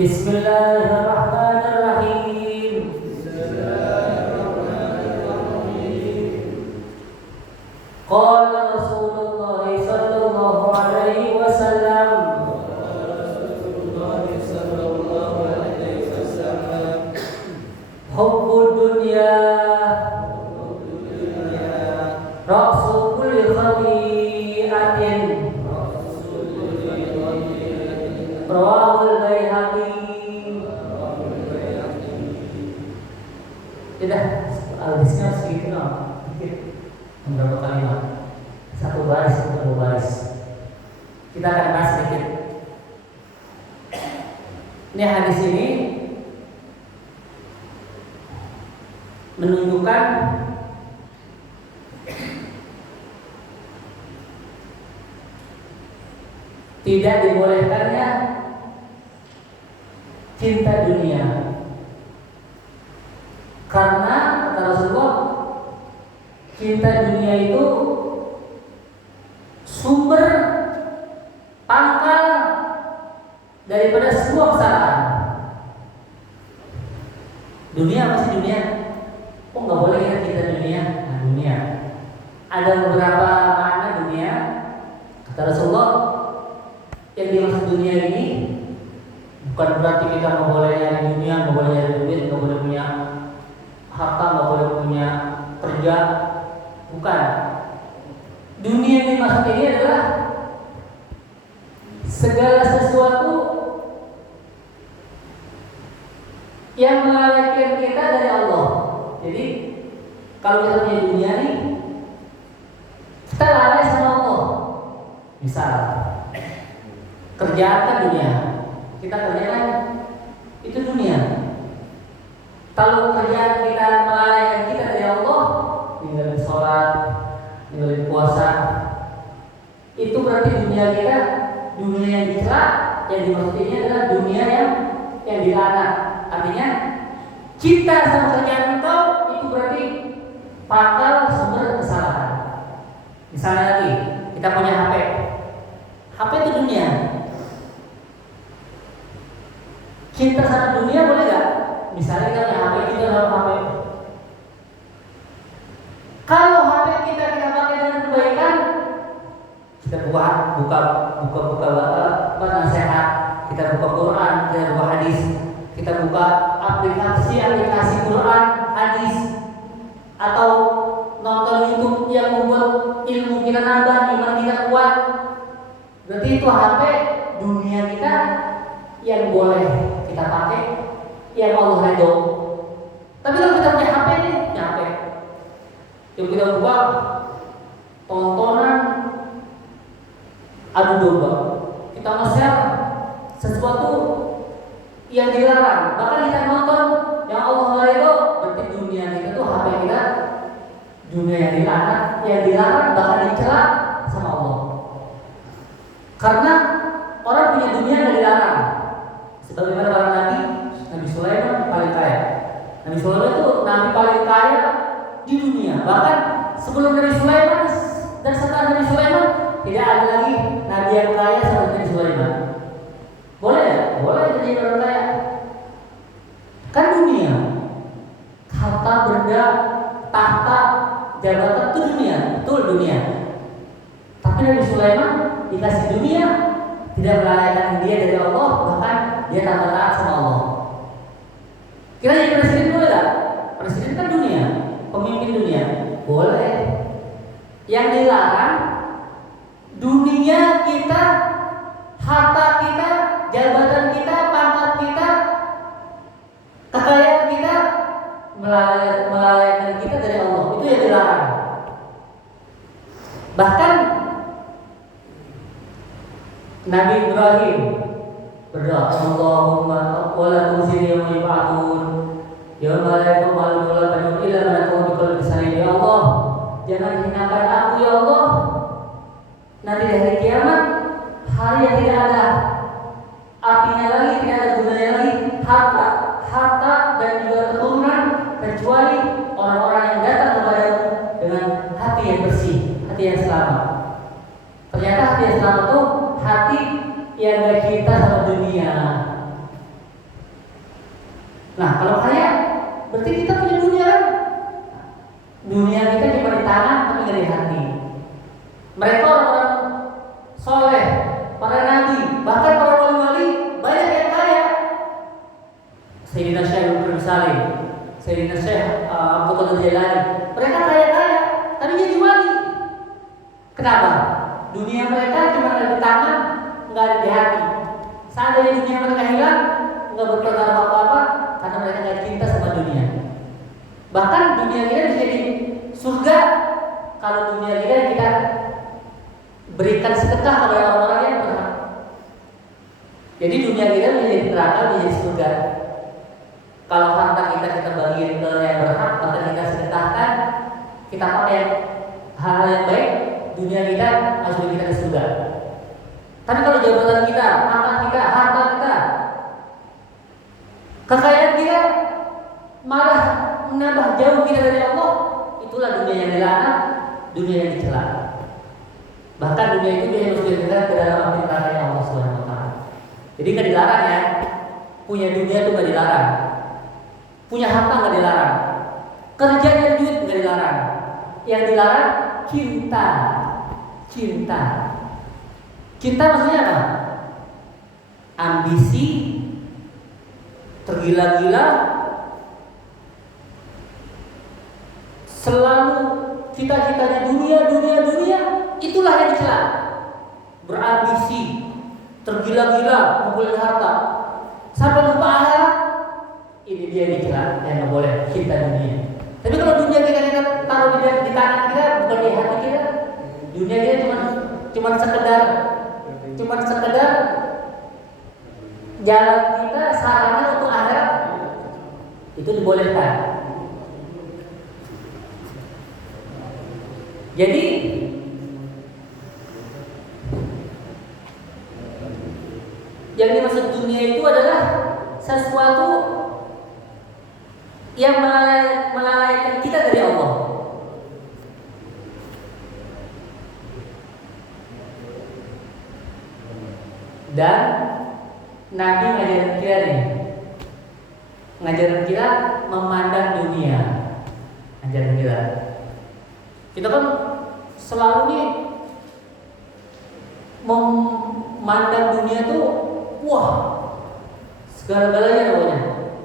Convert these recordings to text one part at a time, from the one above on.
Bismillahirrahmanirrahim. Qala Rasulullah sallallahu alaihi wasallam, hubbud dunya ra'su kulli khati'atin. Rawahul Baihaqi. Tidak, hadisnya sedikit beberapa kalimat, satu baris atau dua baris. Kita akan bahas sedikit. Ini hadis ini menunjukkan tidak dibolehkannya cinta dunia, karena kata Rasulullah, cinta dunia itu sumber pangkal daripada semua kesalahan. Dunia masih dunia, kok nggak boleh ya cinta dunia? Nah, dunia ada beberapa makna dunia. Kata Rasulullah, yang dimaksud dunia ini bukan berarti kita nggak boleh nyari dunia, nggak boleh nyari duit, nggak boleh punya harta, nggak boleh punya kerja. Bukan. Dunia yang dimaksud ini adalah segala sesuatu yang melalaikan kita dari Allah. Jadi kalau kita punya dunia nih, kita lalai sama Allah. Misal kerjaan kan dunia, kita kerjakan itu dunia. Kalau kerjaan kita melalaikan kita dari Allah, ninggalin sholat, ninggalin puasa, itu berarti dunia kita, dunia yang dicela, yang dimaksud ini adalah dunia yang dilaknat. Artinya cinta sama kerjaan engkau itu berarti pangkal sumber kesalahan. Misalnya lagi, kita punya HP. HP itu dunia. Cinta sama dunia boleh gak? Misalnya kita punya HP, kita dalam HP. Kalau HP kita pakai dengan kebaikan, kita buka nasihat, kita buka Quran, kita buka hadis, kita buka aplikasi Quran, hadis, atau nonton YouTube yang membuat ilmu kita nambah, iman kita kuat. Berarti itu HP dunia kita yang boleh kita pakai, yang Allah ridho. Tapi kalau kita punya HP nih, yang kita buat tontonan adu domba, kita nge-share sesuatu yang dilarang, bahkan kita nonton yang Allah ridho, berarti dunia kita tuh HP kita dunia yang dilarang, bahkan dicela sama Allah. Karena orang punya dunia yang dilarang. Sebagaimana para Nabi Sulaiman paling kaya. Nabi Sulaiman itu nabi paling kaya di dunia. Bahkan sebelum Nabi Sulaiman dan setelah Nabi Sulaiman tidak ada lagi nabi yang kaya seperti Nabi Sulaiman. Boleh ya? Boleh jadi orang kaya. Kan dunia, harta benda, tahta, jabatan itu dunia, betul dunia. Tapi Nabi Sulaiman dikasih dunia, tidak melalaikan dia dari Allah, bahkan dia tambah taat sama Allah. Kita jadi presiden boleh gak? Presiden kan dunia, pemimpin dunia, boleh. Yang dilarang dunia kita, harta kita, jabatan kita, pangkat kita, kekayaan kita melalaikan kita dari Allah. Itu yang dilarang. Bahkan Nabi Ibrahim berdoa, Allahumma wala tuzini yawma yub'atsun yawma la yanfa'u malun wala banun illa man atallaha biqalbin salim. Ya Allah, jangan hinakan aku ya Allah. Nanti di hari kiamat, hari yang tidak ada artinya lagi, tidak ada gunanya lagi, harta dan juga keturunan, kecuali orang-orang yang datang kepadamu dengan hati yang bersih, hati yang selamat. Ternyata hati yang selamat itu hati yang gak cinta sama dunia. Nah, kalau kaya berarti kita punya dunia kan? Dunia kita cuma di tangan tapi nggak di hati. Mereka orang-orang soleh, para nabi, bahkan para wali-wali banyak yang kaya. Sayyidina Syekh Abdul Salim, Sayyidina Syekh Abdul Qadir Jailani, mereka kaya-kaya, tapi jadi wali. Kenapa? Dunia mereka cuma ada di tangan, nggak ada di hati. Seandainya dunia mereka hilang, nggak berpengaruh apa-apa, karena mereka nggak cinta sama dunia. Bahkan dunia kita bisa jadi surga kalau dunia kita berikan sedekah kepada orang-orang yang berhak. Jadi dunia kita bisa jadi neraka, bisa jadi surga. Kalau harta kita bagiin ke yang berhak, maka kita sedekahkan, kita pakai hal-hal yang baik, dunia kita masuk kita ke surga. Tapi kalau jabatan kita, pangkat kita, harta kita, kekayaan kita malah menambah jauh kita dari Allah, itulah dunia yang dilarang, dunia yang dicela. Bahkan dunia itu bisa masuk kita ke dalam api neraka Allah Subhanahu wa taala. Jadi nggak dilarang ya, punya dunia itu nggak dilarang, punya harta nggak dilarang, kerja dan duit nggak dilarang. Yang dilarang cinta. Cinta maksudnya apa? Ambisi, tergila-gila, selalu cita-citanya dunia, itulah yang dicela. Berambisi, tergila-gila, mengumpulkan harta, sampai lupa akhirat. Ini dia yang dicela, yang nggak boleh, cinta dunia. Tapi kalau dunia kita taruh di tangan kita, bukan di hati kita, dunia kita cuma sekedar jalan kita, sarana untuk akhirat, itu dibolehkan. Jadi yang dimaksud dunia itu adalah sesuatu yang melalaikan kita dari Allah. Dan Nabi ngajarin kita memandang dunia. Ngajarin kita kan selalu nih memandang dunia tuh, wah, segala-galanya pokoknya.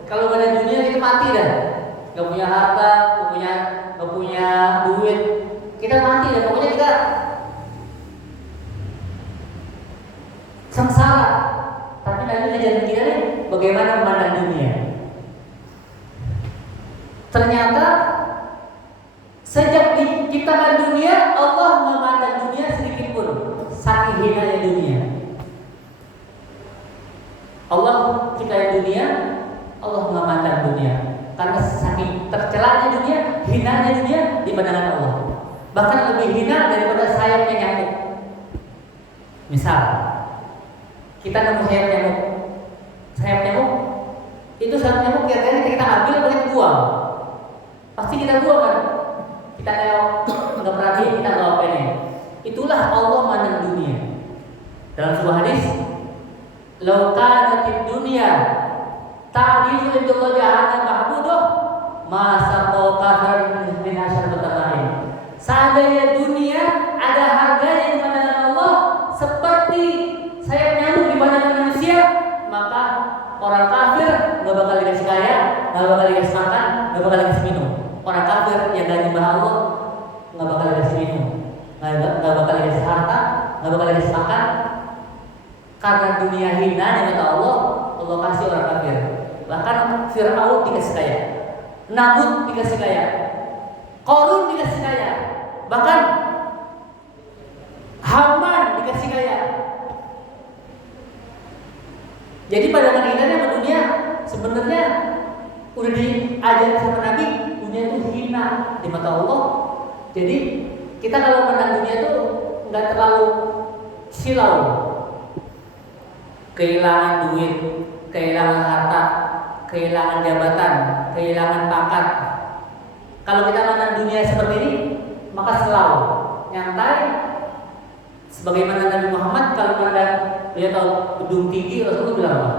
Kalau gak ada dunia kita mati dah. Gak punya harta, gak punya duit, kita mati dah. Pokoknya kita sengsara. Tapi Nabi ngajarin kita nih bagaimana memandang dunia. Ternyata sejak diciptakan dunia, Allah memandang dunia sedikit pun, saking hinanya dunia. Allah ciptakan dunia, Allah memandang dunia karena saking tercelanya dunia, hinanya dunia di pandangan Allah. Bahkan lebih hina daripada sayapnya nyamuk. Misal, kita nemu sayap nyamuk, itu sayap nyamuk kira-kira kita ambil atau kita buang? Pasti kita buang kan? Kita nggak perhatiin, kita nggak apa-apa. Itulah Allah mandang dunia. Dalam sebuah hadis, "Lau kanatid dunya ta'dilu indallahi jahannam mahbudah, ma saqaw kafiran min asyaratil lain." Seandainya dunia ada harganya di pandangan Allah seperti sayap nyamuk di pandangan manusia, maka orang kafir nggak bakal dikasih kaya, nggak bakal dikasih makan, nggak bakal dikasih minum. Orang kafir yang gak nyembah Allah nggak bakal dikasih minum, nggak bakal dikasih harta, nggak bakal dikasih makan. Karena dunia hina di mata Allah, Allah kasih orang kafir. Bahkan Fir'aun dikasih kaya, Namrud dikasih kaya, Qarun dikasih kaya, bahkan Haman dikasih kaya. Jadi pandangan kita sama dunia sebenarnya udah diajarin sama Nabi, dunia itu hina di mata Allah. Jadi kita kalau pandang dunia itu nggak terlalu silau. Kehilangan duit, kehilangan harta, kehilangan jabatan, kehilangan pangkat. Kalau kita pandang dunia seperti ini, maka selalu nyantai. Sebagaimana Nabi Muhammad kalau pandang dia tahu gedung tinggi, Rasulullah bilang apa?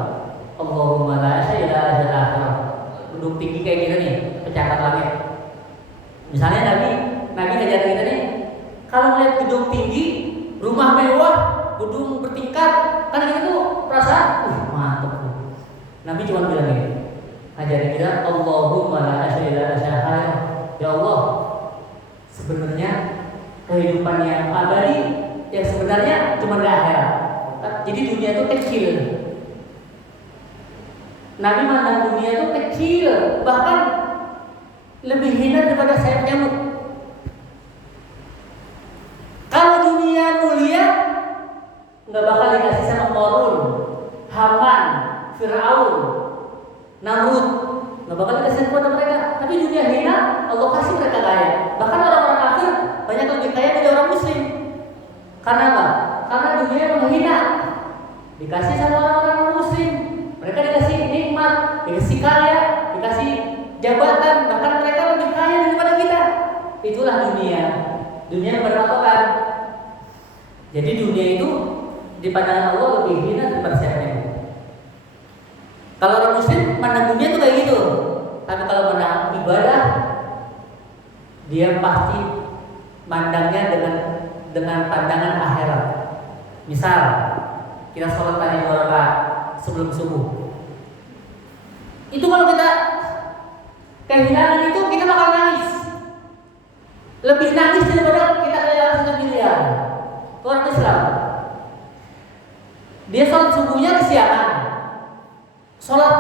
Allahumma la ilaha illa anta, tinggi kayak gitu nih, pencakar langit. Misalnya Nabi ngajarin kita nih, kalau melihat gedung tinggi, rumah mewah, gedung bertingkat, kan kita tuh perasaan, mantap tuh. Nabi cuma bilang gini, ngajarin kita, Allahumma la asyhadu syahaya. Ya Allah, sebenarnya kehidupan yang abadi, yang sebenarnya cuma di akhirat. Jadi dunia itu kecil. Nabi mandang dunia itu kecil, bahkan lebih hina daripada sayap nyamuk. Kalau dunia mulia, nggak bakal dikasih sama Qarun, Haman, Fir'aun, Namrud, nggak bakal dikasih kepada mereka. Tapi dunia hina, Allah kasih mereka kaya. Bahkan orang-orang kafir banyak lebih kaya dari orang Muslim. Karena apa? Karena dunia menghina. Dikasih sama orang-orang Muslim, mereka dikasih nikmat, dikasih kaya, dikasih jabatan, bahkan mereka lebih kaya daripada kita. Itulah dunia. Dunia berpatokan. Jadi dunia itu di pandangan Allah lebih hina daripada siapa. Kalau orang Muslim pandang dunia itu kayak gitu. Tapi kalau pandang ibadah, dia pasti pandangnya dengan pandangan akhirat. Misal kita sholat tadi 2 rakaat sebelum subuh. Itu kalau kita kehilangan itu, kita bakal nangis. Lebih nangis daripada kita kehilangan 1 miliar. Orang Islam, dia sholat subuhnya kesiangan, sholat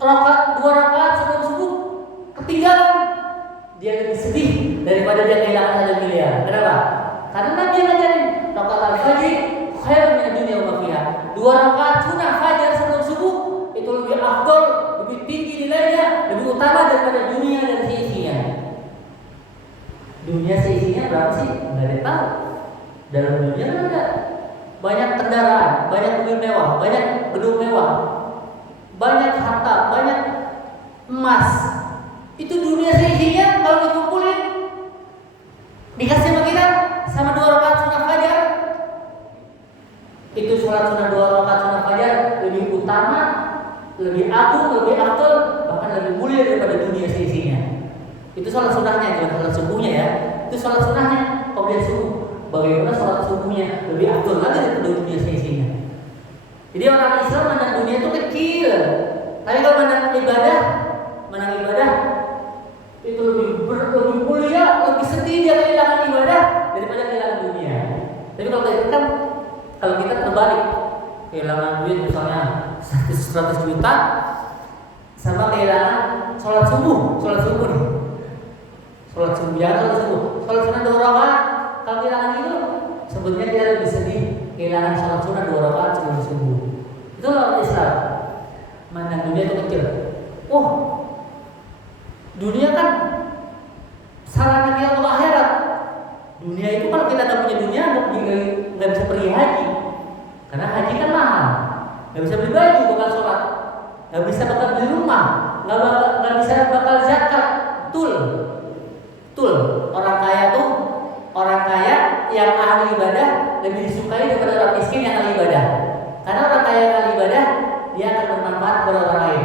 2 rakaat sebelum subuh ketinggalan, dia lebih sedih daripada dia kehilangan 1 miliar. Kenapa? Karena Nabi ngajarin rakaat al-fajr khairun min dunya wa ma fiha. 2 rakaat sunnah fajar sebelum subuh itu lebih afdal, lebih tinggi nilainya, lebih utama daripada dunia dan seisinya. Dunia seisinya berapa sih? Enggak ada tahu. Dalam dunia kan ada banyak kendaraan, banyak mobil mewah, banyak gedung mewah, banyak harta, banyak emas. Itu dunia seisinya kalau dikumpulin, dikasih sama kita sama 2 rakaat sunat fajar. Itu sholat sunat 2 rakaat sunat fajar lebih utama, lebih agung, lebih afdal, bahkan lebih mulia daripada dunia seisinya. Itu sholat sunahnya, bukan sholat subuhnya ya. Itu sholat sunahnya, kemudian subuh. Bagaimana sholat subuhnya lebih afdal lagi daripada dunia seisinya. Jadi orang Islam mandang dunia itu kecil. Tapi kalau mandang ibadah itu lebih mulia, lebih sedih dia kehilangan ibadah daripada kehilangan dunia. Tapi kalau kita terbalik, kehilangan duit misalnya 100 juta sama kehilangan sholat subuh nih. Sholat subuh sholat sunat 2 rakaat. Kalau kehilangan itu, sebetulnya dia lebih sedih kehilangan sholat sunat 2 rakaat sebelum subuh. Itu orang Islam mandang dunia itu kecil. Dunia kan sarana kita untuk akhirat. Dunia itu kalau kita nggak punya dunia, nggak bisa pergi haji. Karena haji kan mahal, nggak bisa beli baju bakal sholat, nggak bisa bakal beli rumah, nggak bisa bakal zakat. Betul. Orang kaya yang ahli ibadah lebih disukai daripada orang miskin yang ahli ibadah. Karena orang kaya yang ahli ibadah, dia akan bermanfaat kepada orang lain,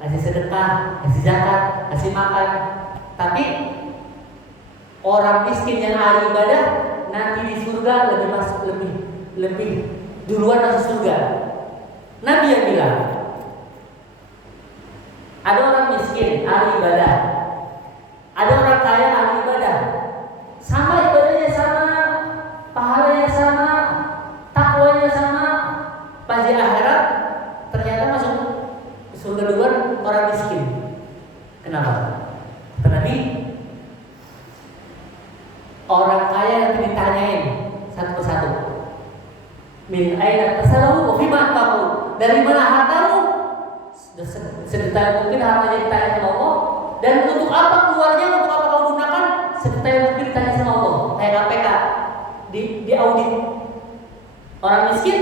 kasih sedekah, kasih zakat, kasih makan. Tapi orang miskin yang ahli ibadah nanti di surga lebih duluan masuk surga. Nabi yang bilang, ada orang miskin ahli ibadah, ada orang kaya ahli ibadah. Sama ibadahnya sama, pahalanya sama, takwanya sama. Pas di akhirat ternyata masuk surga duluan orang miskin. Kenapa? Karena orang kaya nanti ditanyain satu persatu. Min aina tasalahu wa fima anfaqu? Dari mana hartamu? Sedetail mungkin hartanya ditanya sama Allah. Dan untuk apa keluarnya? Untuk apa kau gunakan? Sedetail mungkin ditanya sama Allah. Kayak KPK di audit. Orang miskin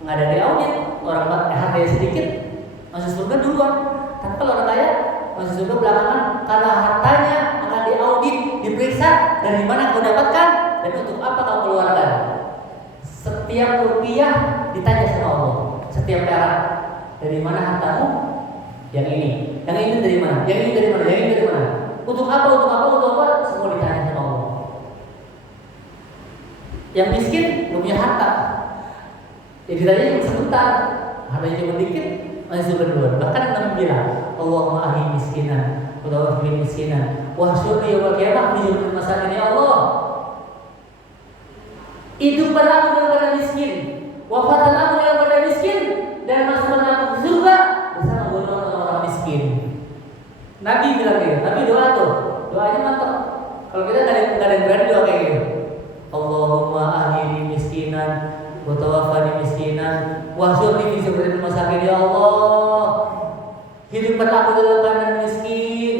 nggak ada di audit. Orang hartanya sedikit masuk surga duluan. Tapi kalau orang kaya masuk surga belakangan karena hartanya akan diaudit, diperiksa dari mana kau dapatkan dan untuk apa kau keluarkan. Setiap rupiah ditanya sama Allah, setiap perak dari mana hartamu, Yang ini dari mana? Yang ini dari mana? Yang ini dari mana? Untuk apa? Untuk apa? Untuk apa? Semua ditanya sama Allah. Yang miskin belum punya harta. Yang ditanya cuma sebentar, hartanya cuma dikit, masih berdua. Bahkan Nabi bilang, Allahumma ahli miskinan, Allahumma ahli miskinan, wa syurri yaumil qiyamah fi jumlatil masakin ya Allah. Hidup aku dalam keadaan miskin, wafatan aku dalam keadaan miskin, dan masuk aku ke surga bersama golongan orang miskin. Nabi bilang gitu, Nabi doa tuh, doanya mantap. Kalau kita nggak ada yang berani doa kayak gitu. Allahumma ahli miskinan, wa tawaffani miskinan, wa syurri fi jumlatil masakin ya Allah. Hidupkan aku dalam keadaan miskin,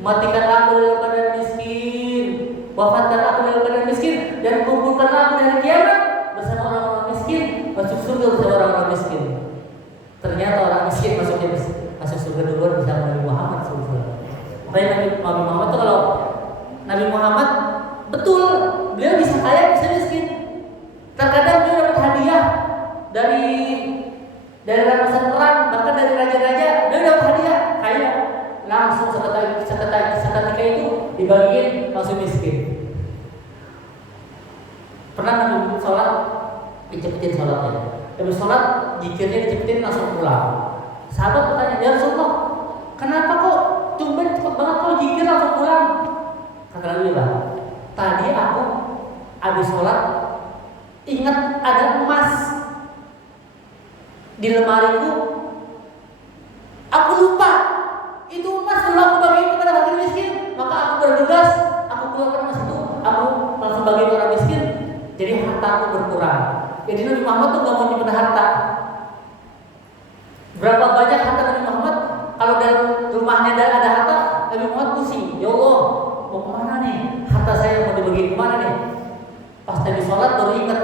matikan aku dalam keadaan miskin, wafatkan aku dalam keadaan miskin, dan kumpulkan aku dari kiamat bersama orang-orang miskin, masuk surga bersama orang-orang miskin. Ternyata orang miskin masuk surga duluan bersama Nabi Muhammad SAW. Makanya Nabi Muhammad itu kalau Nabi Muhammad betul beliau bisa kaya bisa miskin. Terkadang beliau dapat hadiah dari rampasan perang, bahkan dari raja-raja, beliau dapat hadiah kaya. Langsung seketika itu dibagiin langsung miskin. Pernah Nabi sholat dicepetin sholatnya. Habis sholat zikirnya dicepetin langsung pulang. Sahabat bertanya, ya Rasulullah, kenapa kok tumben cepet banget kok zikir langsung pulang? Kata Nabi bilang, tadi aku habis sholat ingat ada emas di lemariku, aku lupa itu emas dulu aku bagiin kepada fakir miskin, maka aku bergegas, aku keluarkan emas itu, aku langsung bagiin orang miskin, jadi harta aku berkurang. Jadi Nabi Muhammad tuh gak mau nyimpen harta. Berapa banyak harta Nabi Muhammad? Kalau dalam rumahnya ada harta, Nabi Muhammad pusing. Ya Allah, mau kemana nih? Harta saya mau dibagi kemana nih? Pas tadi sholat baru ingat,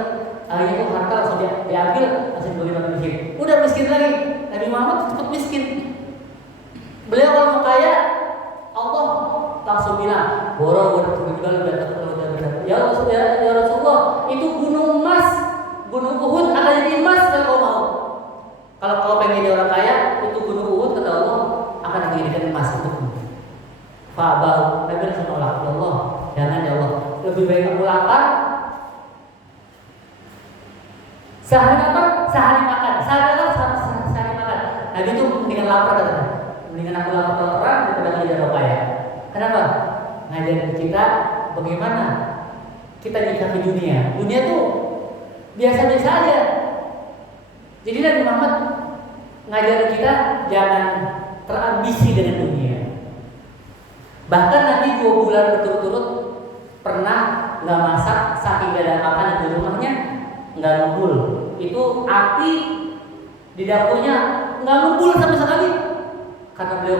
itu harta langsung diambil, langsung dibagi orang miskin. Udah miskin lagi. Nabi Muhammad cepat miskin. Beliau kalau mau kaya, Allah langsung bilang, ya Rasulullah, itu gunung emas, gunung Uhud akan jadi emas kalau kau mau. Kalau kau pengen jadi orang kaya, itu gunung Uhud kata Allah akan dijadikan emas untukmu. Fa'abah, Nabi langsung nolak, ya Allah, jangan ya Allah, lebih baik aku lapar. Sehari apa? Sehari makan. Sehari makan. Nabi itu mendingan lapar katanya. Mendingan aku lapar-laparan daripada jadi orang kaya. Kenapa? Ngajarin kita bagaimana kita nyikapi dunia. Dunia tuh biasa-biasa aja. Jadi Nabi Muhammad ngajarin kita jangan terambisi dengan dunia. Bahkan Nabi 2 bulan berturut-turut pernah nggak masak saking gak ada makanan di rumahnya, nggak ngumpul. Itu api di dapurnya nggak ngumpul sama sekali karena beliau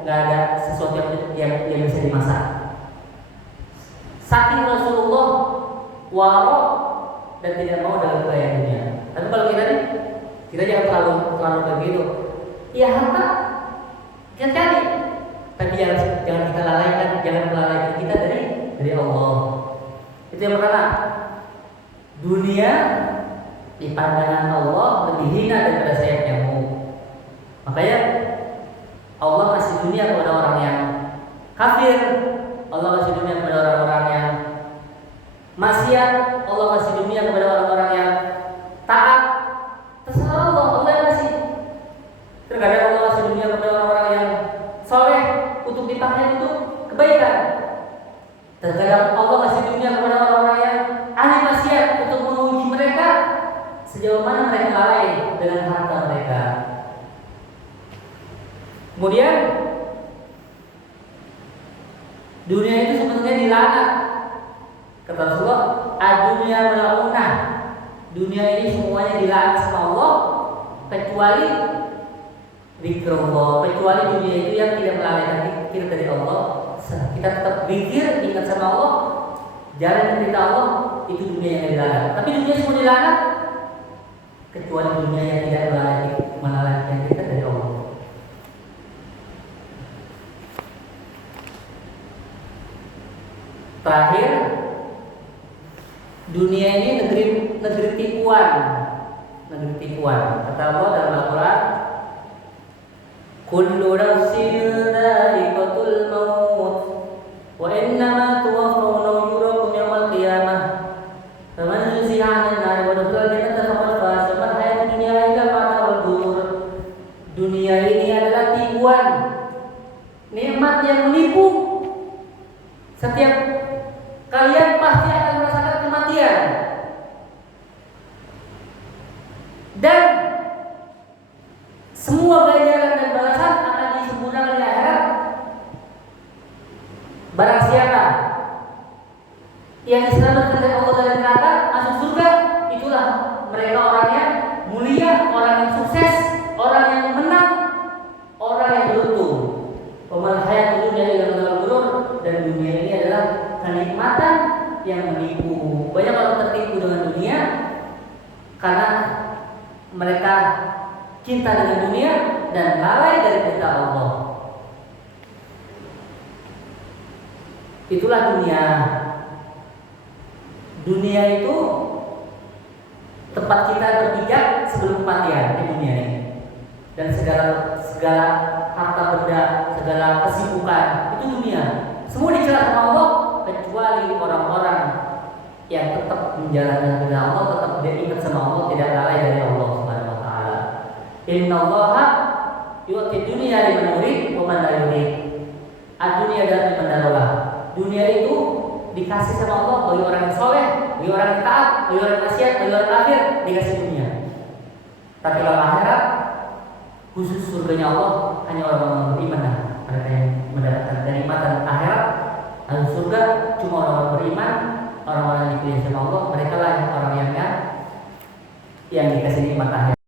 nggak ada sesuatu yang bisa dimasak. Saking Rasulullah warok dan tidak mau dalam gaya dunia. Tapi kalau kita jangan terlalu begitu. Ya harta kita cari, tapi jangan kita lalaikan, jangan melalaikan kita dari Allah. Itu yang pertama. Dunia di pandangan Allah lebih hina daripada sayap nyamuk. Makanya Allah kasih dunia kepada orang yang kafir, Allah kasih dunia kepada orang-orang yang maksiat, Allah kasih dunia kepada orang-orang yang taat. Terserah Allah yang kasih. Terkadang Allah kasih dunia kepada orang-orang yang soleh untuk dipakai untuk kebaikan. Terkadang Allah kasih dunia kepada orang-orang yang ahli maksiat untuk menguji mereka sejauh mana mereka lalai dengan harta mereka. Kemudian dunia itu sebenarnya dilaknat. Kata Rasulullah, "Ad-dunya mal'unah." Dunia ini semuanya dilaknat sama Allah kecuali zikrullah, kecuali dunia itu yang tidak melalaikan zikir dari Allah. Kita tetap zikir, ingat sama Allah, jalan perintah Allah, itu dunia yang dilaknat. Tapi dunia semua dilaknat kecuali dunia yang tidak melalaikan zikir dari Allah. Terakhir, dunia ini negeri tipuan. Kata Allah dalam Al-Quran, Kullu nafsin dha'iqatul maut wa innama tuwaffawna ujurakum yawmal qiyamah. Faman zuhziha 'anil nari wa udkhila al-jannata faqad faza. Mal hayatud dunya illa mata'ul ghurur. Dunia ini adalah tipuan, nikmat yang menipu. Setiap kalian pasti akan merasakan kematian. Dan semua ganjaran dan balasan akan disempurnakan di akhirat. Barang siapa yang diselamatkan oleh Allah dari neraka masuk surga, itulah mereka orang yang mulia, orang yang sukses, orang yang menang, orang yang beruntung. Wamal hayatud dunya illa mata'ul ghurur. Dan dunia ini adalah kenikmatan yang menipu. Banyak orang tertipu dengan dunia karena mereka cinta dengan dunia dan lalai dari perintah Allah. Itulah dunia. Dunia itu tempat kita berpijak sebelum kematian di dunia ini. Dan segala harta benda, segala kesibukan itu dunia. Semua dicela sama Allah kecuali orang-orang yang tetap menjalankan perintah Allah, tetap dia ingat sama Allah, tidak lalai dari Allah Subhanahu wa taala. Innallaha yu'ti dunya liman yurid wa man la yurid. Ad-dunya dan liman darolah. Dunia itu dikasih sama Allah bagi orang yang soleh, bagi orang yang taat, bagi orang yang maksiat, bagi orang kafir, dikasih dunia. Tapi kalau akhirat, khusus surganya Allah hanya orang-orang beriman. Mereka yang mendapatkan kenikmatan akhirat, dan surga cuma orang-orang beriman, orang-orang yang dipilih sama Allah. Mereka lah orang yang dikasih nikmat akhirat.